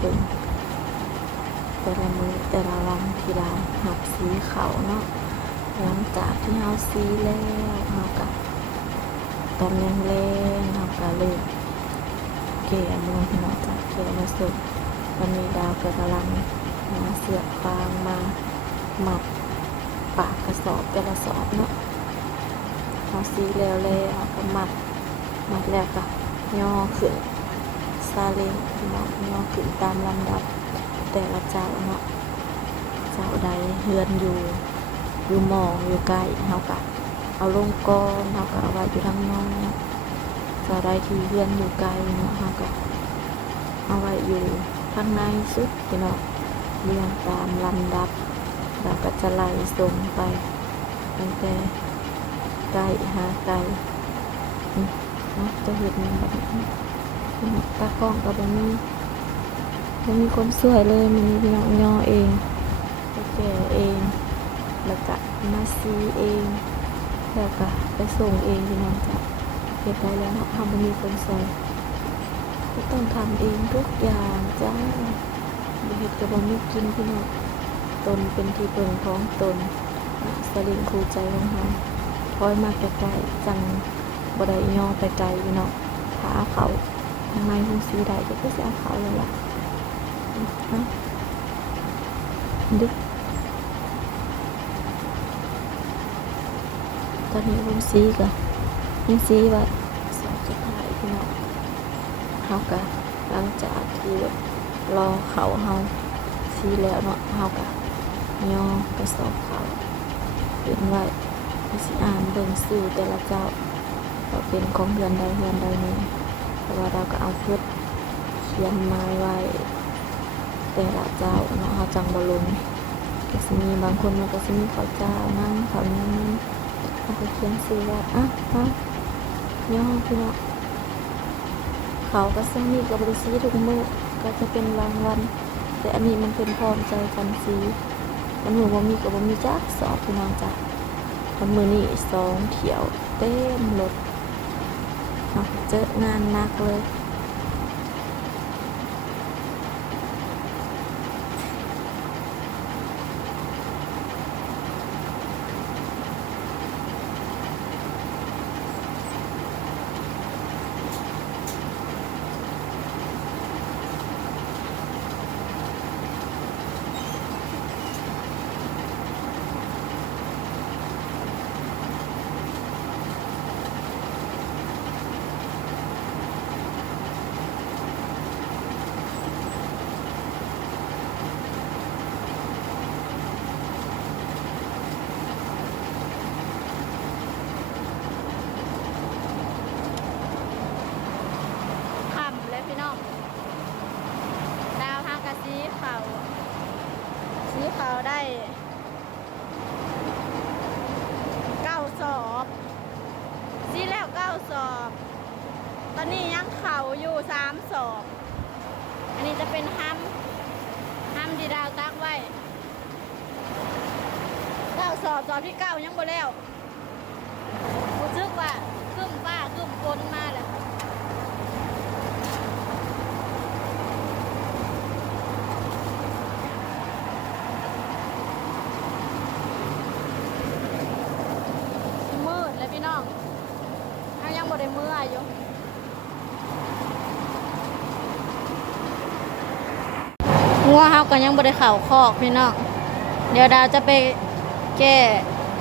เบิ่งแต่ละมือแต่ละวันที่เราหับสีเขาเนาะหลังจากที่เราสีแล้วเราก็ตอนแรงๆเราก็เริ่มแก่มือพี่น้องจ้ะแก่มาสุดวันนี้ดาวก็กำลังมาเสือกฟางมาหมัดปากกระสอบแต่ละสอบเนาะเราสีแล้วเราก็หมัดแล้วก็ย่อขึ้นซาเล้งพี่น้องย่อขึ้นตามลำดับแต่ละเจ้าเนาะเจ้าใดเฮือนอยู่หมองอยู่ไกลเฮาก็เอาลงก่อนเฮาก็เอาไว้อยู่ทางนอกเจ้าใดที่เฮือนอยู่ไกลเนาะเฮาก็เอาไว้อยู่ทางในสุดพี่น้องเรียงตามลำดับเราก็จะไล่ส่งไปตั้งแต่ไกลหาไกลนะจะเห็นแบบนี้ตากล้องก็แบบนี้ไม่มีคนสวยเลยมันมีพี่น้องย่อเองไปแก่เองแล้วก็มาซีเองแล้วก็ไปส่งเองพี่น้องจ้ะเก็บได้แล้วทำไม่มีคนสวยก็ต้องทำเองทุกอย่างจ้าบุเห็ดกระบอกไม่กินพี่น้องตนเป็นที่เปิงท้องตนสลิงคูใจของเราถอยมาไกลๆจังบ่ได้ย่อไปไกลพี่น้องขาเขาทางในคงสีได้ก็จะเอาเขาเลยล่ะดึกตอนนี้คงสีก็ยังสีว่าสอบสุดท้ายพี่น้องเขาก็หลังจากที่รอเขาเฮาสีแล้วเนาะเฮาก็ย่อกระสอบเขาเป็นไว้สิอ่านเบิ่งสื่อแต่ละเจ้าก็เป็นของเดือนใดนี่แต่ว่าเราก็เอาเพื่อเขียนไม้ไว้แต่ละเจ้าเนาะเขาจังบอลงก็จะมีบางคนมันก็จะมีข้าวเจ้านั่งเขานั่งเขาก็เขียนสื่อว่าย่อพี่เนาะเขาก็ซึ่งมีกับบริษีทุกมือก็จะเป็นบางวันแต่อันนี้มันเป็นพร้อมใจกันสีมันหัวบ่มีกับบ่มีจักสอบพี่น้องจ้ะวันมือนี่2 เที่ยวเต็มรถเจองานหนักเลยพี่น้องดาวห้างกะสีเขาได้9 สอบสีแล้ว9 สอบตอนนี้ยังเขาอยู่3 สอบอันนี้จะเป็นห้ำที่ดาวตักไว้9 สอบที่9ยังบ่แล้วรู้สึกว่าขึ้นฟ้าขึ้นฝนมาแล้วพี่น้องเขายังบ่ได้มืออยู่งัวเขาก็ยังบ่ได้เข่าคอกพี่น้องเดี๋ยวดาวจะไปแก้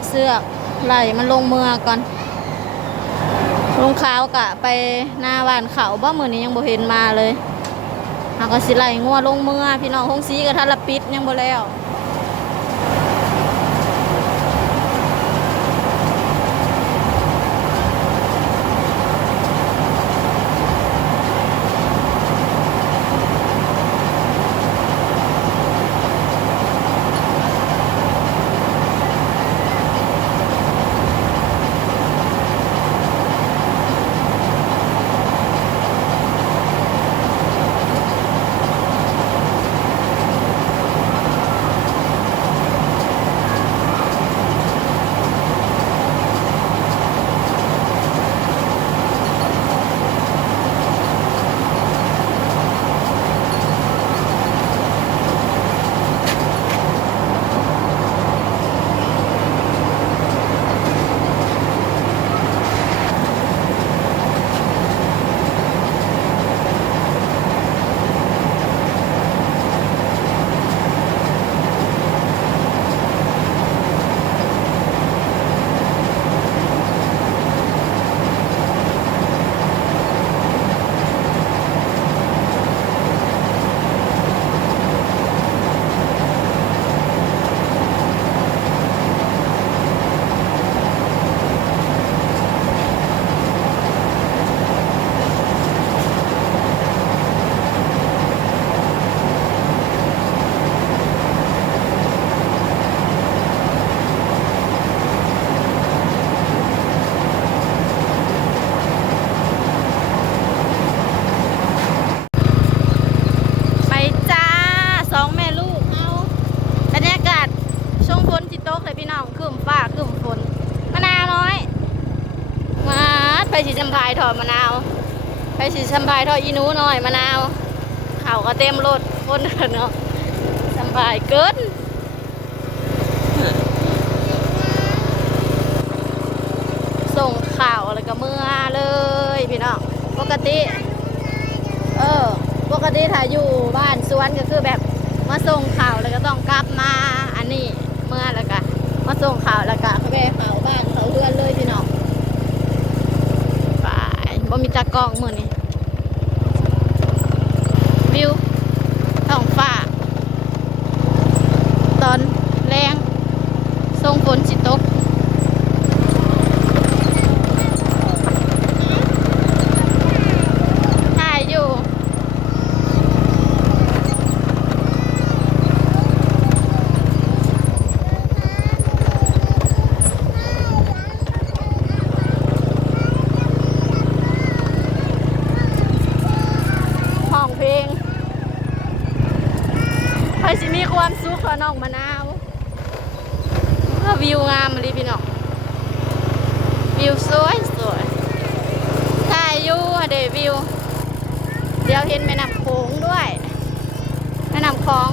เสือกไหลมันลงมือก่อนลุงขาวกะไปหน้าบ้านเขาบ้ามือนี้ยังบ่เห็นมาเลยเขาก็สิไหลงัวลงมือพี่น้องคงซีกับทัลปิดยังบ่แล้ว สิสัมภายทอดมะนาวไปสิสัมภายทอดอีหนูหน่อยมะนาวข่าวก็เต็มรถคนเนาะสัมภายเกินส่งข่าวแล้วก็เมื่อเลยพี่น้องปกติปกติถ้าอยู่บ้านสวนก็คือแบบมาส่งข่าวแล้วก็ต้องกลับมาอันนี้เมื่อแล้วก็มาส่งข่าวแล้วก็ไปเผาบ้านเผาเรือนเลยพี่น้องไปบ่มีตากล้องมื้อนี้วิวท้องฟ้าตอนแรงส่งฝนสิตกถ่ายอยู่ห้องเพลงใครสิมีความสุขกับน้องมะนาววิวงามเลยพี่น้องวิวสวยสวยถ่ายอยู่เดี๋ยววิวเดี๋ยวเห็นแม่น้ำโขงด้วยแม่น้ำคลอง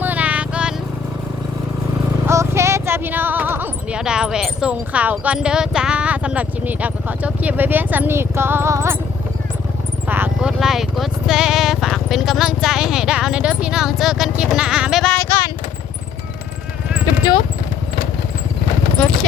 มือนาก่อนโอเคจ้าพี่น้องเดี๋ยวดาวแวะส่งข่าวก่อนเด้อจ้าสำหรับคลิปนี้ดาวก็ขอจบคลิปไว้เพียงสำนีก่อนฝากกดไลค์กดแชร์ฝากเป็นกำลังใจให้ดาวในเด้อพี่น้องเจอกันคลิปหน้าบ๊ายบายก่อนจุ๊บโอเค